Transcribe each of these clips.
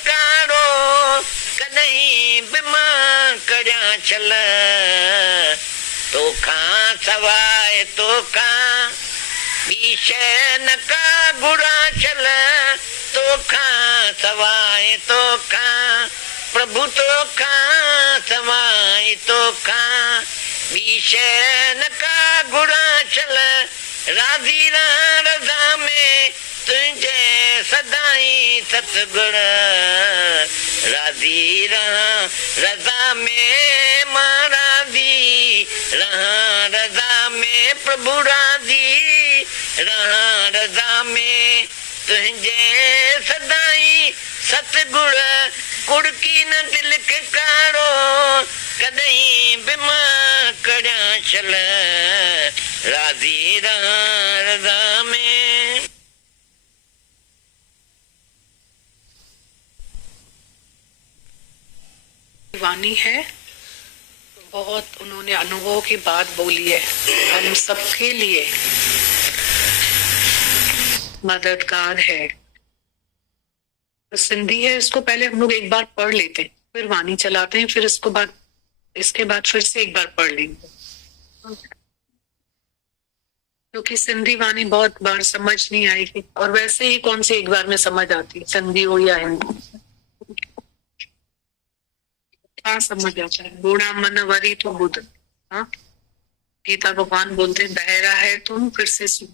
कारो कदई बिमा करया चल तो खां सवाए तो खां विषय न का गुड़ा चल तो खां सवाए तो खां प्रभु तो खां सवाए तो खां विषय न का गुड़ा चल राजी रजा में तुझे सदाई सतगुण राजी रजा में मां राजी रजा में प्रभु राजी रजा में तुझे सदाई सतगुण कुड़की न दिल के कारो कदई बिमा करया चल राजी रजा में। वाणी है, बहुत उन्होंने अनुभव की बात बोली है, हम सबके लिए मददगार है। तो सिंधी है, इसको पहले हम लोग एक बार पढ़ लेते हैं, फिर वाणी चलाते हैं, फिर इसके बाद फिर से एक बार पढ़ लेंगे, क्योंकि सिंधी वाणी बहुत बार समझ नहीं आएगी, और वैसे ही कौन सी एक बार में समझ आती है, सिंधी हो या हिंदी, क्या समझ आता है। बूढ़ा मन वरी तो बुध, हाँ गीता भगवान बोलते बहरा है तुम फिर से सुन,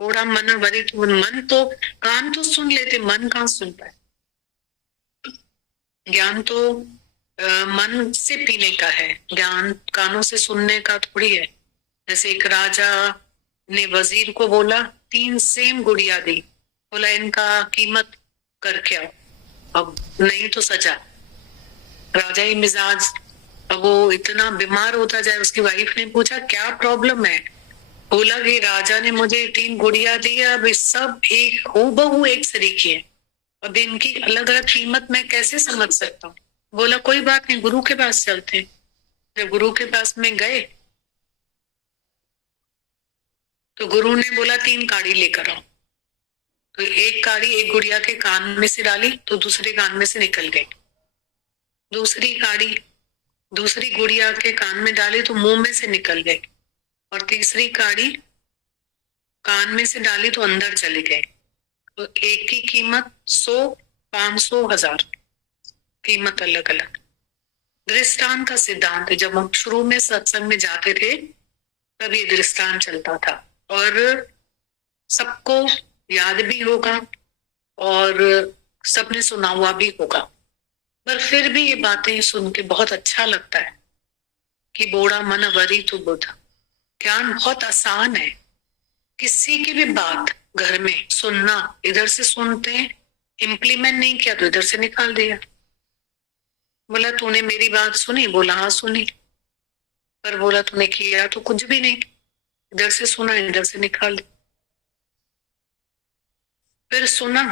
बूढ़ा मन वरी तो मन तो कान तो सुन लेते, मन कहाँ सुनता है। ज्ञान तो मन से पीने का है, ज्ञान कानों से सुनने का थोड़ी है। जैसे एक राजा ने वजीर को बोला 3 सेम गुड़िया दी, बोला इनका कीमत करके आओ, अब नहीं तो सजा। राजा ही मिजाज, अब वो इतना बीमार होता जाए। उसकी वाइफ ने पूछा क्या प्रॉब्लम है, बोला कि राजा ने मुझे 3 गुड़िया दी, अब सब एक हूबहू एक सरीकी है, अब इनकी अलग अलग कीमत मैं कैसे समझ सकता हूँ। बोला कोई बात नहीं, गुरु के पास चलते हैं। जब गुरु के पास में गए तो गुरु ने बोला 3 काड़ी लेकर आओ। तो एक काड़ी एक गुड़िया के कान में से डाली तो दूसरे कान में से निकल गई, दूसरी काड़ी दूसरी गुड़िया के कान में डाली तो मुंह में से निकल गई, और तीसरी काड़ी कान में से डाली तो अंदर चली गई। तो एक की कीमत 100, 500, 1000, कीमत अलग अलग। दृष्टांत का सिद्धांत है, जब हम शुरू में सत्संग में जाते थे तब ये दृष्टांत चलता था, और सबको याद भी होगा और सबने सुना हुआ भी होगा, पर फिर भी ये बातें सुन के बहुत अच्छा लगता है कि बूढ़ा मन वरी तो बुध। ज्ञान बहुत आसान है, किसी की भी बात घर में सुनना, इधर से सुनते हैं, इम्प्लीमेंट नहीं किया तो इधर से निकाल दिया। बोला तूने मेरी बात सुनी, बोला हाँ सुनी, पर बोला तूने किया तो कुछ भी नहीं, इधर से सुना इधर से निकाल दिया। फिर सुना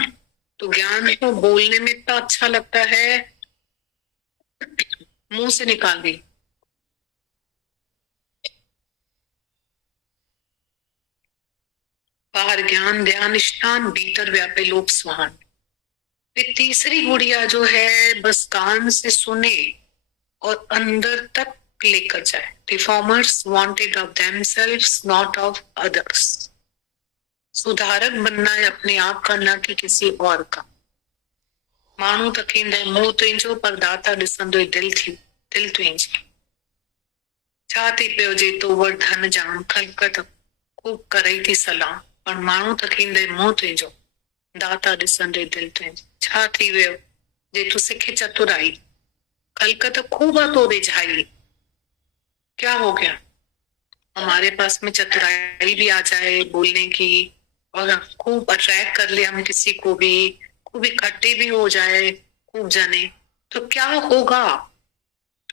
तो ज्ञान को बोलने में इतना अच्छा लगता है, मुंह से निकाल दी। बाहर ज्ञान ध्यान स्नान, भीतर व्यापे लोक स्वान। फिर तीसरी गुड़िया जो है बस कान से सुने और अंदर तक लेकर जाए। Reformers wanted of themselves not of others. सुधारक बनना है अपने आप का, ना कि किसी और का। माण्हू तकींदे मुंह तुंहिंजो पर दाता ॾिसंदो दिल तुंहिंजी। छा थी पियो जे तो वटि धन जाम खलकत खूब करई थी सलाह, पर माण्हू तकींदे मुंह तुंहिंजो दाता ॾिसंदे दिल तुंहिंजी। छा थी वियो जे तू सिखे चतुराई, खलकत खूब तो रिझाई। क्या हो गया, हमारे पास में चतुराई भी आ जाए बोलने की, और खूब अट्रैक्ट कर ले हम किसी को भी, खूब इकट्ठे भी हो जाए खूब जने, तो क्या होगा।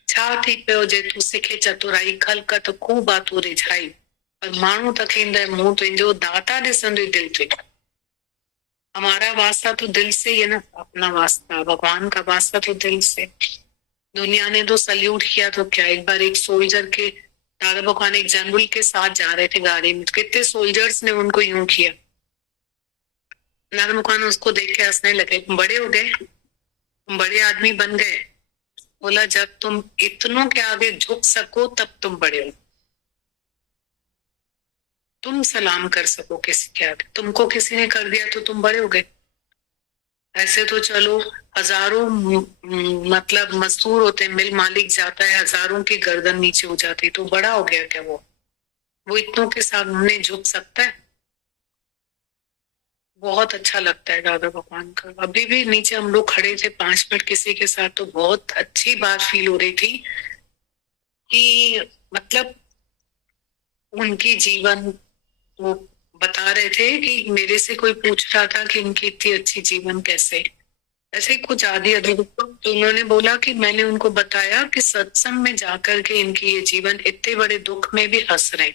छा थी पियो जे तू सिखे चतुराई, खलकत खूब तू रिझाई, पर माण्हू तकींदे मुंह तुंहिंजो दाता ॾिसंदे दिल तुंहिंजो। हमारा वास्ता तो दिल से ही है ना, अपना वास्ता, भगवान का वास्ता तो दिल से। दुनिया ने तो सल्यूट किया तो क्या, एक बार एक सोल्जर के, दादा भगवान एक जनरल के साथ जा रहे थे गाड़ी में, कितने सोल्जर्स ने उनको यूं किया। दादा भगवान उसको देख के हंसने लगे, बड़े हो गए, तुम बड़े आदमी बन गए। बोला जब तुम इतनों के आगे झुक सको तब तुम बड़े हो, तुम सलाम कर सको किसी के आगे। तुमको किसी ने कर दिया तो तुम बड़े हो गए। ऐसे तो चलो हजारों मतलब मजदूर होते हैं, मिल मालिक जाता है, हजारों की गर्दन नीचे हो जाती, तो बड़ा हो गया क्या वो इतनों के सामने झुक सकता है? बहुत अच्छा लगता है दादा भगवान का। अभी भी नीचे हम लोग खड़े थे 5 मिनट किसी के साथ, तो बहुत अच्छी बात फील हो रही थी कि मतलब उनकी जीवन, वो बता रहे थे कि मेरे से कोई पूछ रहा था कि उनकी इतनी अच्छी जीवन कैसे, ऐसे ही कुछ आदि अधूरे, तो उन्होंने बोला कि मैंने उनको बताया कि सत्संग में जाकर के इनकी ये जीवन इतने बड़े दुख में भी हंस रहे।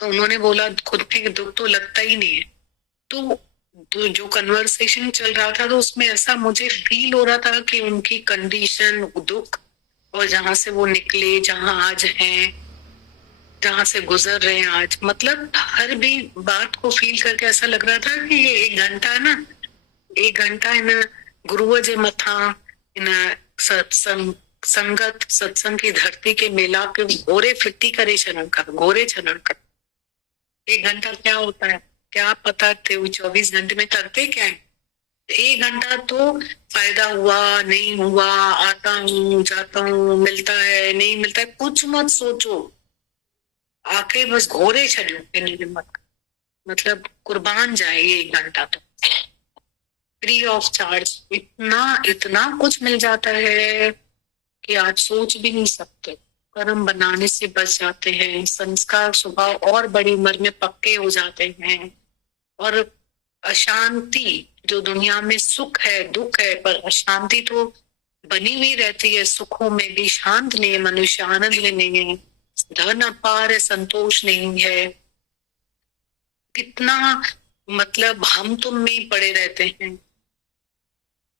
तो उन्होंने बोला खुद भी दुख तो लगता ही नहीं है। तो जो कन्वर्सेशन चल रहा था तो उसमें ऐसा मुझे फील हो रहा था कि उनकी कंडीशन, दुख, और जहां से वो निकले, जहां आज हैं, जहां से गुजर रहे हैं आज, मतलब हर भी बात को फील करके ऐसा लग रहा था कि ये 1 घंटा है ना, 1 घंटा इन गुरुअ जे मथा, इन सत्संग संगत सत्संग की धरती के मेला के घोरे फिटी करे छॾण कर, घोरे छॾण कर। 1 घंटा क्या होता है, क्या पता थे 24 घंटे में करते क्या है। 1 घंटा तो फायदा हुआ नहीं हुआ, आता हूँ जाता हूँ, मिलता है नहीं मिलता है, कुछ मत सोचो, आके बस घोरे छॾियो इन मत, मतलब कुर्बान जाए ये 1 घंटा तो फ्री ऑफ चार्ज। इतना इतना कुछ मिल जाता है कि आज सोच भी नहीं सकते। कर्म बनाने से बच जाते हैं, संस्कार स्वभाव और बड़ी उम्र में पक्के हो जाते हैं, और अशांति, जो दुनिया में सुख है दुख है, पर अशांति तो बनी हुई रहती है। सुखों में भी शांत नहीं है मनुष्य, आनंद में नहीं है, धन अपार है, संतोष नहीं है। कितना मतलब हम तुम में ही पड़े रहते हैं।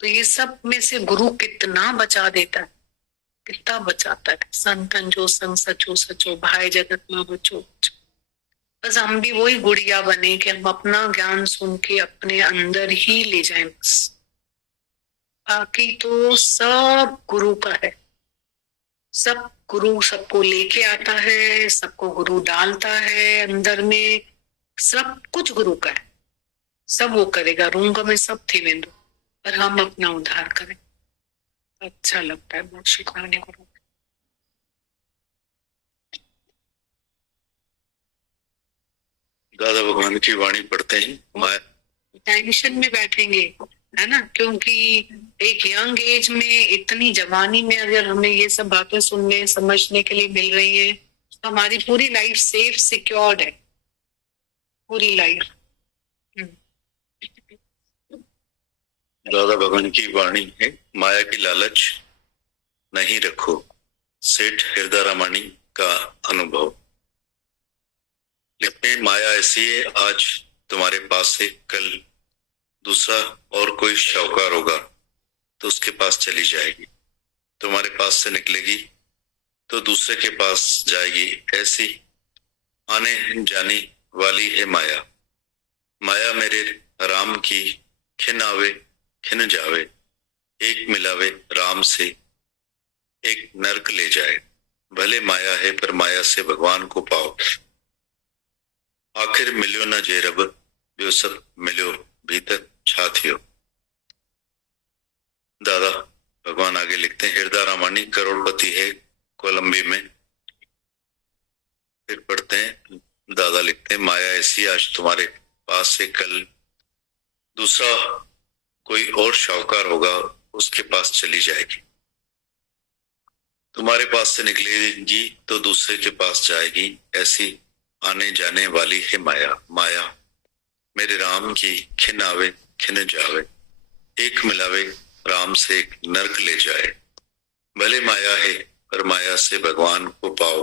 तो ये सब में से गुरु कितना बचा देता है, कितना बचाता है। संतन जो संग सचो सचो, भाई जगत में बचो। बस हम भी वही गुड़िया बने कि हम अपना ज्ञान सुन के अपने अंदर ही ले जाएं बस। बाकी तो सब गुरु का है, सब गुरु सबको लेके आता है, सबको गुरु डालता है अंदर में, सब कुछ गुरु का है, सब वो करेगा। रूंग में सब थी वेंदो, पर हम अपना उद्धार करें। अच्छा लगता है बहुत शुक्राने गुरु। दादा भगवान की वाणी पढ़ते हैं, टेंशन में बैठेंगे है ना, क्योंकि एक यंग एज में, इतनी जवानी में अगर हमें ये सब बातें सुनने समझने के लिए मिल रही है, तो हमारी पूरी लाइफ सेफ सिक्योर्ड है, पूरी लाइफ। दादा भगवान की वाणी है, माया की लालच नहीं रखो, सेठ हृदय रामानी का अनुभव। लिखते हैं, माया ऐसी है, आज तुम्हारे पास है, कल दूसरा और कोई शाहूकार होगा तो उसके पास चली जाएगी, तुम्हारे पास से निकलेगी तो दूसरे के पास जाएगी। ऐसी आने जाने वाली है माया। माया मेरे राम की खिन आवे खिन जावे, एक मिलावे राम से एक नरक ले जाए। भले माया है पर माया से भगवान को पाओ, आखिर मिलो न जे रब, जो सब मिलो भीतर छाथियो। दादा भगवान आगे लिखते हैं, हृदय रामानी करोड़पति है कोलंबी में। फिर पढ़ते हैं, दादा लिखते हैं, माया ऐसी आज तुम्हारे पास से, कल दूसरा कोई और शाहूकार होगा उसके पास चली जाएगी, तुम्हारे पास से निकलेगी तो दूसरे के पास जाएगी। ऐसी आने जाने वाली है माया। माया मेरे राम की खिन आवे खिन जावे, एक मिलावे राम से एक नरक ले जाए। भले माया है पर माया से भगवान को पाओ,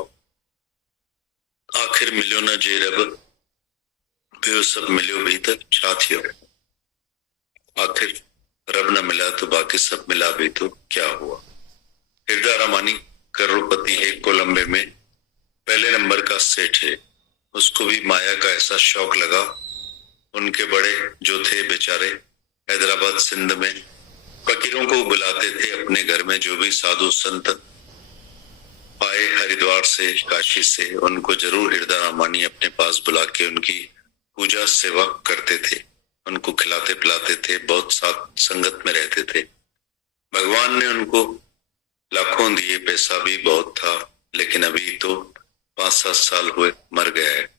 आखिर मिलो न जे रब, वे सब मिलो भीतर छाथियो। आखिर रब न मिला तो बाकी सब मिला भी तो क्या हुआ। हृदय रामानी करोड़पति है कोलंबे में, पहले नंबर का सेठ है। उसको भी माया का ऐसा शौक लगा, उनके बड़े जो थे बेचारे हैदराबाद सिंध में फकीरों को बुलाते थे अपने घर में, जो भी साधु संत आए हरिद्वार से, काशी से, उनको जरूर हृदय रामानी अपने पास बुला के उनकी पूजा सेवा करते थे, उनको खिलाते पिलाते थे, बहुत साथ संगत में रहते थे। भगवान ने उनको लाखों दिए, पैसा भी बहुत था, लेकिन अभी तो 5-7 साल हुए मर गया है।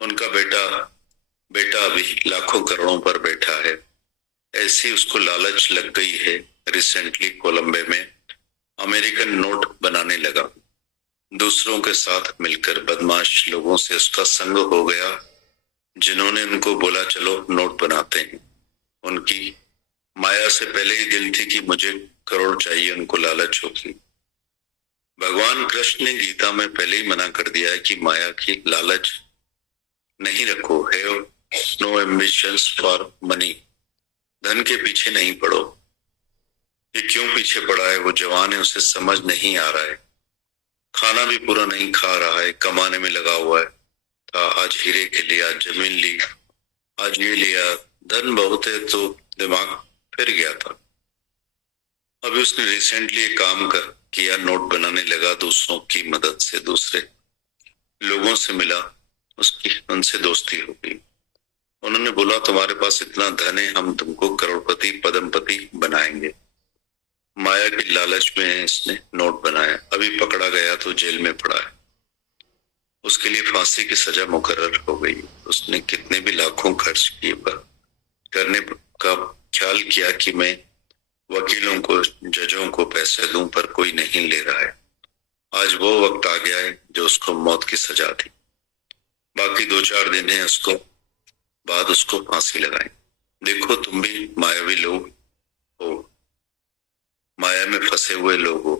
उनका बेटा अभी लाखों करोड़ों पर बैठा है। ऐसी उसको लालच लग गई है। रिसेंटली कोलंबे में अमेरिकन नोट बनाने लगा। दूसरों के साथ मिलकर बदमाश लोगों से उसका संग हो गया, जिन्होंने उनको बोला चलो नोट बनाते हैं। उनकी माया से पहले ही दिल थी कि मुझे करोड़ चाहिए, उनको लालच होगी। भगवान कृष्ण ने गीता में पहले ही मना कर दिया है कि माया की लालच नहीं रखो, have no ambitions for money. धन के पीछे नहीं पड़ो। ये क्यों पीछे पड़ा है? वो जवान है, उसे समझ नहीं आ रहा है। खाना भी पूरा नहीं खा रहा है, कमाने में लगा हुआ है। आज हीरे के लिए, आज जमीन ली, आज ये लिया, धन बहुत है तो दिमाग फिर गया था। अभी उसने रिसेंटली एक काम किया, नोट बनाने लगा, दूसरों की मदद से, दूसरे लोगों से मिला, उनसे दोस्ती हो गई। उन्होंने बोला तुम्हारे पास इतना धन है, हम तुमको करोड़पति पद्मपति बनाएंगे। माया की लालच में इसने नोट बनाया। अभी पकड़ा गया तो जेल में पड़ा है। उसके लिए फांसी की सजा मुकर्रर हो गई। उसने कितने भी लाखों खर्च किए, पर करने का ख्याल किया कि मैं वकीलों को, जजों को पैसे दूं, पर कोई नहीं ले रहा है। आज वो वक्त आ गया है जो उसको मौत की सजा थी। बाकी 2-4 दिन है उसको, बाद उसको फांसी लगाएं। देखो तुम भी मायावी लोग हो, माया में फंसे हुए लोग हो।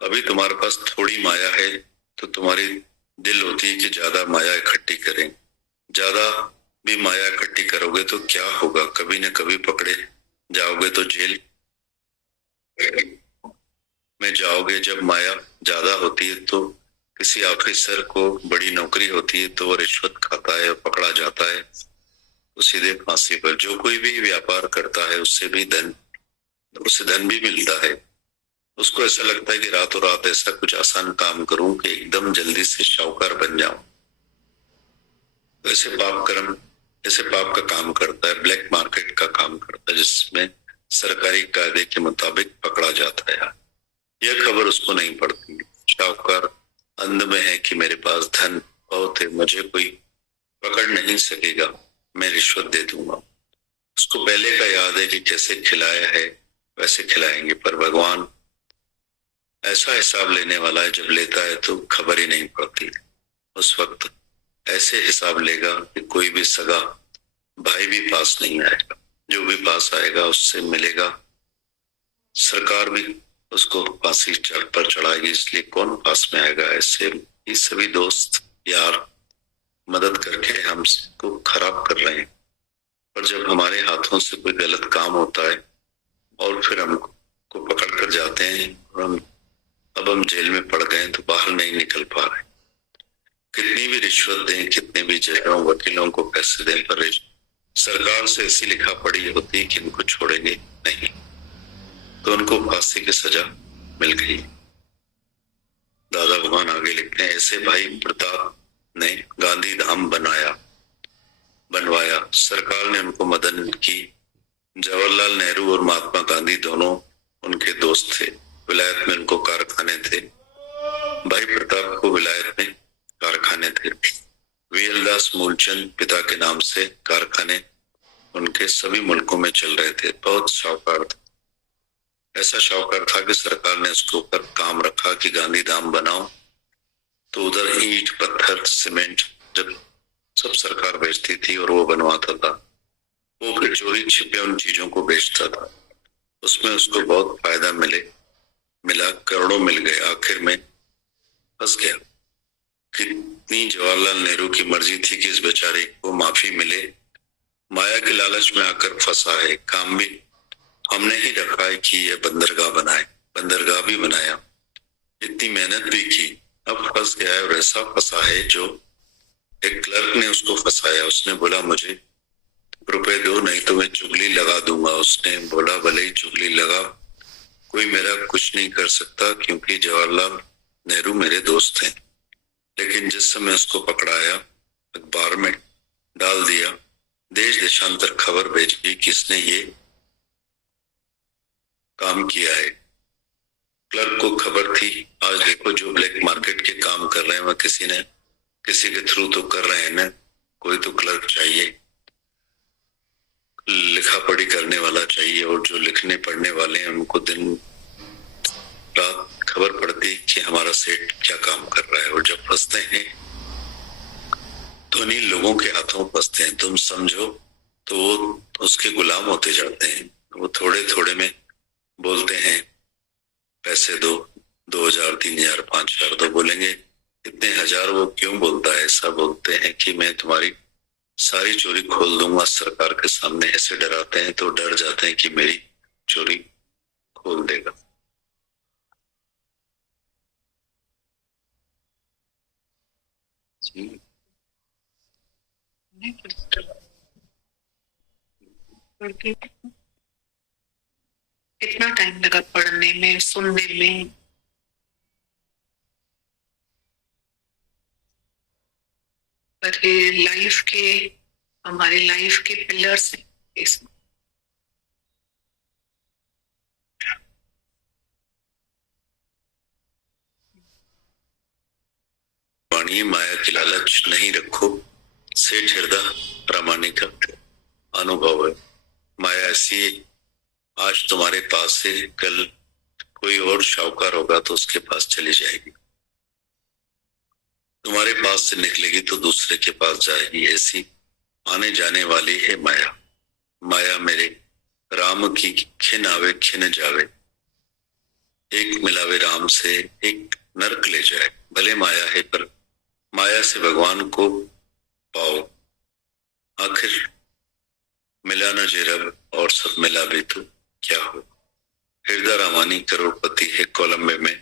अभी तुम्हारे पास थोड़ी माया है तो तुम्हारी दिल होती है कि ज्यादा माया इकट्ठी करें। ज्यादा भी माया इकट्ठी करोगे तो क्या होगा? कभी न कभी पकड़े जाओगे तो जेल में जाओगे। जब माया ज्यादा होती है तो किसी ऑफिसर को बड़ी नौकरी होती है तो वो रिश्वत खाता है और पकड़ा जाता है तो सीधे फांसी पर। जो कोई भी व्यापार करता है उससे धन भी मिलता है। उसको ऐसा लगता है कि रातों रात ऐसा कुछ आसान काम करूं कि एकदम जल्दी से शाहूकार बन जाऊं। ऐसे पाप का काम करता है, ब्लैक मार्केट का काम करता है, जिसमें सरकारी कायदे के मुताबिक पकड़ा जाता है। यह खबर उसको नहीं पड़ती। शाहूकार अंध में है कि मेरे पास धन बहुत है, मुझे कोई पकड़ नहीं सकेगा, मैं रिश्वत दे दूंगा। उसको पहले का याद है कि कैसे खिलाया है वैसे खिलाएंगे, पर भगवान ऐसा हिसाब लेने वाला है, जब लेता है तो खबर ही नहीं पड़ती। उस वक्त ऐसे हिसाब लेगा कि कोई भी सगा भाई भी पास नहीं आएगा, जो भी पास आएगा उससे मिलेगा। सरकार भी उसको फांसी पर चढ़ाएगी, इसलिए कौन पास में आएगा? ऐसे ये सभी दोस्त यार मदद करके हमको खराब कर रहे हैं। पर जब हमारे हाथों से कोई गलत काम होता है और फिर हमको पकड़ कर जाते हैं और अब हम जेल में पड़ गए तो बाहर नहीं निकल पा रहे। कितनी भी रिश्वत दें, कितने भी जजों वकीलों को पैसे दें, पर सरकार से ऐसी लिखा पड़ी होती है कि इनको छोड़ेंगे नहीं, तो उनको फांसी की सजा मिल गई। दादा भगवान आगे लिखते हैं, ऐसे भाई प्रताप ने गांधी धाम बनवाया। सरकार ने उनको मदद की। जवाहरलाल नेहरू और महात्मा गांधी दोनों उनके दोस्त थे। विलायत में उनको कारखाने थे। भाई प्रताप को विलायत में कारखाने थे। वीएल दास मूलचंद पिता के नाम से कारखाने उनके सभी मुल्कों में चल रहे थे। बहुत शाहूकार था। ऐसा शाहूकार था कि सरकार ने उसके ऊपर काम रखा कि गांधी धाम बनाओ, तो उधर ईंट पत्थर सीमेंट जब सब सरकार बेचती थी और वो बनवाता था, वो फिर चोरी छिपे उन चीजों को बेचता था। उसमें उसको बहुत फायदा मिला, करोड़ों मिल गए। आखिर में फंस गया। कितनी जवाहरलाल नेहरू की मर्जी थी कि इस बेचारे को माफी मिले, माया के लालच में आकर फंसा है। काम भी हमने ही रखा है कि ये बंदरगाह बनाए, बंदरगाह भी बनाया, इतनी मेहनत भी की, अब फंस गया है। और ऐसा फंसा है जो एक क्लर्क ने उसको फंसाया। उसने बोला मुझे रुपए दो नहीं तो मैं चुगली लगा दूंगा। उसने बोला भले ही चुगली लगा, कोई मेरा कुछ नहीं कर सकता क्योंकि जवाहरलाल नेहरू मेरे दोस्त हैं। लेकिन जिस समय उसको पकड़ाया, अखबार में डाल दिया, देश देशांतर खबर भेजी किसने ये काम किया है। क्लर्क को खबर थी, आज देखो जो ब्लैक मार्केट के काम कर रहे हैं वह किसी के थ्रू तो कर रहे हैं ना, कोई तो क्लर्क चाहिए, लिखा पढ़ी करने वाला चाहिए। और जो लिखने पढ़ने वाले हैं उनको दिन रात खबर पड़ती कि हमारा सेठ क्या काम कर रहा है। और जब फंसते हैं तो इन्हीं लोगों के हाथों फंसते हैं। तुम समझो तो वो उसके गुलाम होते जाते हैं। वो थोड़े थोड़े में बोलते हैं पैसे दो, 2000, 3000, 5000 तो बोलेंगे इतने हजार। वो क्यों बोलता है ऐसा? बोलते हैं कि मैं तुम्हारी सारी चोरी खोल दूंगा सरकार के सामने। ऐसे डराते हैं तो डर जाते हैं कि मेरी चोरी खोल देगा। कितना टाइम लगा पढ़ने में, सुनने में? पर ये हमारे लाइफ के पिलर्स हैं इसमें। वाणी माया की लालच नहीं रखो, सेठ हृदय प्रामाणिक अनुभव है। माया ऐसी आज तुम्हारे पास है, कल कोई और शाहूकार होगा तो उसके पास चली जाएगी। तुम्हारे पास से निकलेगी तो दूसरे के पास जाएगी। ऐसी आने जाने वाली है माया। माया मेरे राम की खिन आवे खिन जावे, एक मिलावे राम से एक नरक ले जाए। भले माया है पर माया से भगवान को पाओ। आखिर मिला न जे रब और सब मिला भी तो क्या हो। हृदय रामानी करोड़पति है कोलंबे में।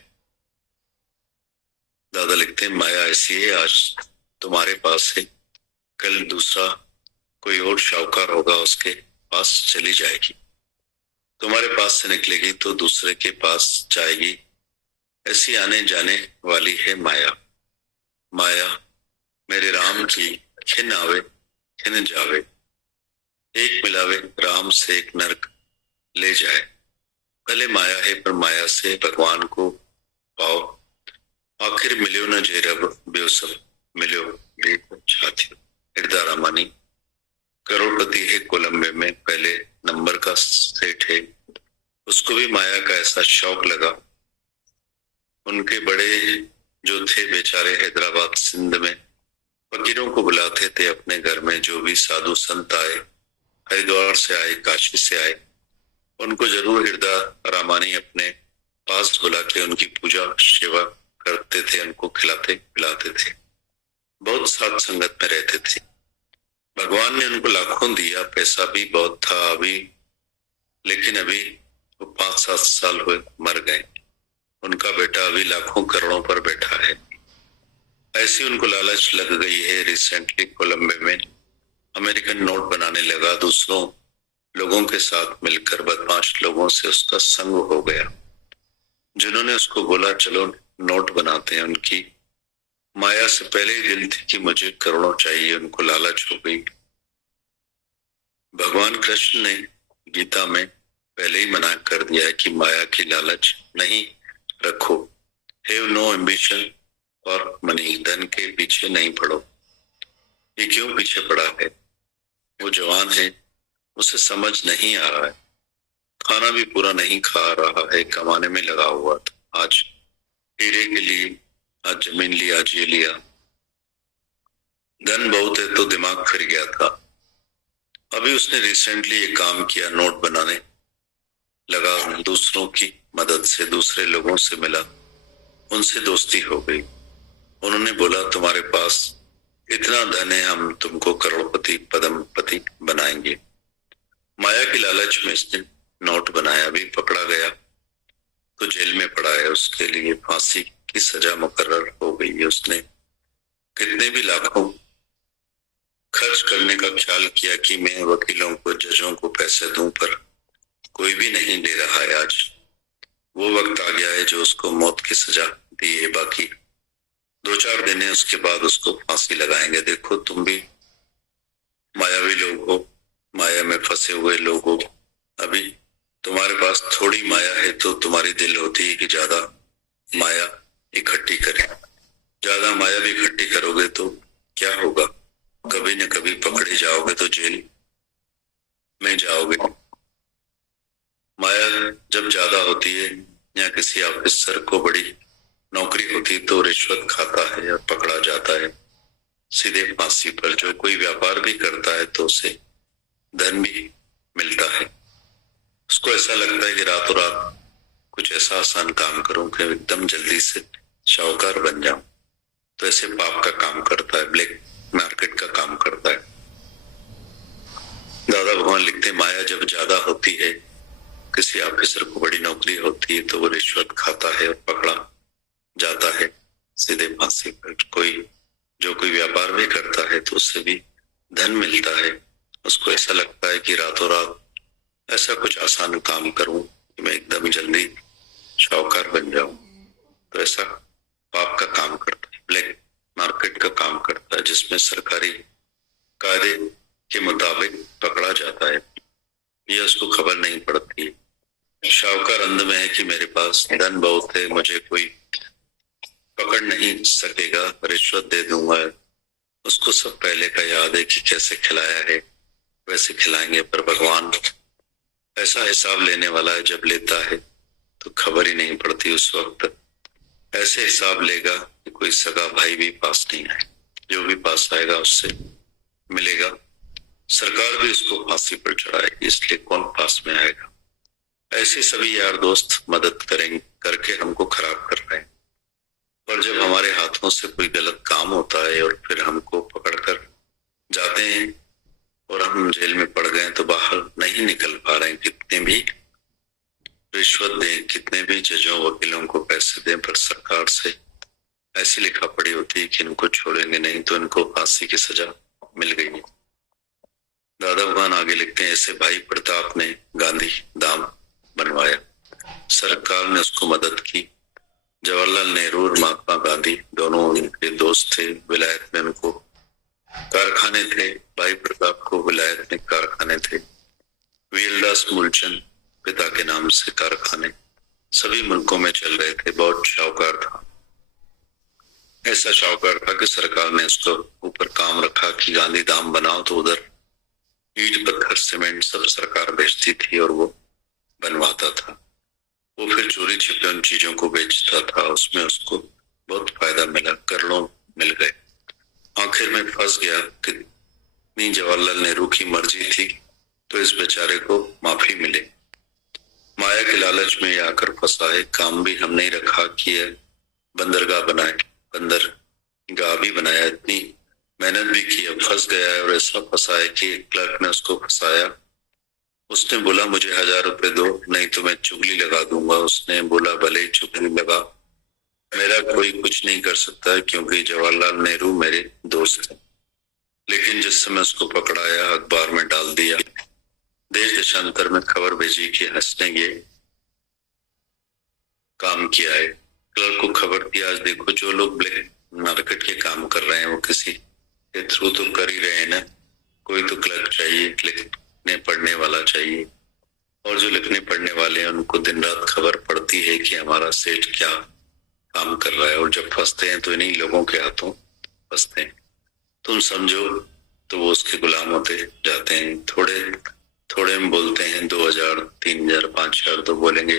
दादा लिखते हैं माया ऐसी है आज तुम्हारे पास है, कल दूसरा कोई और शाहूकार होगा उसके पास चली जाएगी। तुम्हारे पास से निकलेगी तो दूसरे के पास जाएगी। ऐसी आने जाने वाली है माया। माया मेरे राम की खिन आवे खिन जावे, एक मिलावे राम से एक नरक ले जाए। भले माया है पर माया से भगवान को पाओ। आखिर मिलो न जे रब बेओ सब मिलो भी छाती। हृदय रामानी करोड़पति है कोलंबे में, पहले नंबर का सेठ है। उसको भी माया का ऐसा शौक लगा। उनके बड़े जो थे बेचारे हैदराबाद सिंध में फकीरों को बुलाते थे अपने घर में। जो भी साधु संत आए, हरिद्वार से आए, काशी से आए, उनको जरूर हृदय रामानी अपने पास बुला के उनकी पूजा सेवा करते थे, उनको खिलाते पिलाते थे। बहुत साथ संगत में रहते थे। भगवान ने उनको लाखों दिया, पैसा भी बहुत था अभी, लेकिन अभी वो 5-7 साल हुए मर गए। उनका बेटा अभी लाखों करोड़ों पर बैठा है। ऐसी उनको लालच लग गई है। रिसेंटली कोलंबे में अमेरिकन नोट बनाने लगा। दूसरों लोगों के साथ मिलकर बदमाश लोगों से उसका संग हो गया, जिन्होंने उसको बोला चलो नोट बनाते हैं। उनकी माया से पहले ही दिल थी कि मुझे करोड़ों चाहिए, उनको लालच हो गई। भगवान कृष्ण ने गीता में पहले ही मना कर दिया है कि माया की लालच नहीं रखो। हैव नो एम्बिशन और मनी, धन के पीछे नहीं पड़ो। ये क्यों पीछे पड़ा है? वो जवान है, उसे समझ नहीं आ रहा है। खाना भी पूरा नहीं खा रहा है, कमाने में लगा हुआ था। आज हीरे के लिए आज जमीन ली, आज ये लिया। धन बहुत है तो दिमाग फिर गया था। अभी उसने रिसेंटली ये काम किया, नोट बनाने लगा। दूसरों की मदद से दूसरे लोगों से मिला, उनसे दोस्ती हो गई। उन्होंने बोला तुम्हारे पास इतना धन है, हम तुमको करोड़पति पद्मपति बनाएंगे। माया की लालच में इसने नोट बनाया, भी पकड़ा गया तो जेल में पड़ा है। उसके लिए फांसी की सजा मुकर्रर हो गई है। उसने कितने भी लाखों खर्च करने का ख्याल किया कि मैं वकीलों को, जजों को पैसे दूं, पर कोई भी नहीं दे रहा है। आज वो वक्त आ गया है जो उसको मौत की सजा दी है। बाकी 2-4 दिन है, उसके बाद उसको फांसी लगाएंगे। देखो, तुम भी मायावी लोग हो, माया में फंसे हुए लोग हो। अभी तुम्हारे पास थोड़ी माया है तो तुम्हारी दिल होती है कि ज्यादा माया इकट्ठी करें। ज्यादा माया भी इकट्ठी करोगे तो क्या होगा? कभी न कभी पकड़े जाओगे तो जेल में जाओगे। माया जब ज्यादा होती है या किसी ऑफिसर को बड़ी नौकरी होती तो रिश्वत खाता है या पकड़ा जाता है सीधे फांसी पर। जो कोई व्यापार भी करता है तो उसे धन भी मिलता है। उसको ऐसा लगता है कि रातों रात कुछ ऐसा आसान काम करूं कि एकदम जल्दी से शाहूकार बन जाऊं। तो ऐसे पाप का काम करता है, ब्लैक मार्केट का काम करता है। दादा भगवान लिखते, माया जब ज्यादा होती है, किसी ऑफिसर को बड़ी नौकरी होती है तो वो रिश्वत खाता है और पकड़ा जाता है सीधे फांसी पर। कोई व्यापार भी करता है तो उससे भी धन मिलता है। उसको ऐसा लगता है कि रातों रात ऐसा कुछ आसान काम करूं कि मैं एकदम जल्दी शाहूकार बन जाऊं। तो ऐसा पाप का काम करता है, ब्लैक मार्केट का काम करता है, जिसमें सरकारी कायदे के मुताबिक पकड़ा जाता है। ये उसको खबर नहीं पड़ती। शाहूकार अंध में है कि मेरे पास धन बहुत है, मुझे कोई पकड़ नहीं सकेगा, रिश्वत दे दूंगा। उसको सब पहले का याद है कि कैसे खिलाया है वैसे खिलाएंगे। पर भगवान ऐसा हिसाब लेने वाला है, जब लेता है तो खबर ही नहीं पड़ती। उस वक्त ऐसे हिसाब लेगा कि कोई सगा भाई भी पास नहीं आए। जो भी पास आएगा उससे मिलेगा। सरकार भी उसको फांसी पर चढ़ाएगी, इसलिए कौन पास में आएगा। ऐसे सभी यार दोस्त मदद करेंगे करके हमको खराब कर रहे हैं। पर जब हमारे हाथों से कोई गलत काम होता है और फिर हमको पकड़कर जाते हैं और हम जेल में पड़ गए तो बाहर नहीं निकल पा रहे हैं। कितने भी रिश्वत दें, कितने भी जजों वकीलों को पैसे दें, पर सरकार से ऐसी लिखा पड़ी होती है कि इनको छोड़ेंगे नहीं, तो इनको फांसी की सजा मिल गई। दादा भगवान आगे लिखते हैं, ऐसे भाई प्रताप ने गांधी धाम बनवाया, सरकार ने उसको मदद की। जवाहरलाल नेहरू और महात्मा गांधी दोनों उनके दोस्त थे। विलायत में उनको कारखाने थे। भाई प्रताप को विलायत में कारखाने थे। वीरदास मूलचंद पिता के नाम से कारखाने सभी मुल्कों में चल रहे थे। बहुत शाहूकार था। ऐसा शाहूकार था कि सरकार ने उसको ऊपर काम रखा कि गांधी धाम बनाओ, तो उधर ईंट पत्थर सीमेंट सब सरकार बेचती थी और वो बनवाता था। वो फिर चोरी छिपे उन चीजों को बेचता था। उसमें उसको बहुत फायदा मिला, करोड़ों मिल गए। आखिर में फंस गया। कितनी जवाहरलाल नेहरू की मर्जी थी तो इस बेचारे को माफी मिले। माया के लालच में आकर फंसा है। काम भी हम नहीं रखा कि ये बंदरगाह बनाए, बंदरगाह भी बनाया, इतनी मेहनत भी की, अब फंस गया है। और ऐसा फंसा है कि क्लर्क ने उसको फंसाया। उसने बोला मुझे 1000 रुपए दो, नहीं तो मैं चुगली लगा दूंगा। उसने बोला भले चुगली लगा, मेरा कोई कुछ नहीं कर सकता क्योंकि जवाहरलाल नेहरू मेरे दोस्त हैं। लेकिन जिस समय उसको पकड़ाया, अखबार में डाल दिया, देश देशांतर में खबर भेजी कि हंसने ये काम किया है। क्लर्क को खबर दी, आज देखो जो लोग ब्लैक मार्केट के काम कर रहे हैं वो किसी के थ्रू तो कर ही रहे हैं ना। कोई तो क्लर्क चाहिए, लिखने पढ़ने वाला चाहिए। और जो लिखने पढ़ने वाले हैं उनको दिन रात खबर पड़ती है कि हमारा सेठ क्या काम कर रहा है। और जब फंसते हैं तो इन्हीं लोगों के हाथों फंसते हैं। तुम समझो तो वो उसके गुलाम होते जाते हैं। थोड़े थोड़े में बोलते हैं 2000, 3000, 5000 तो बोलेंगे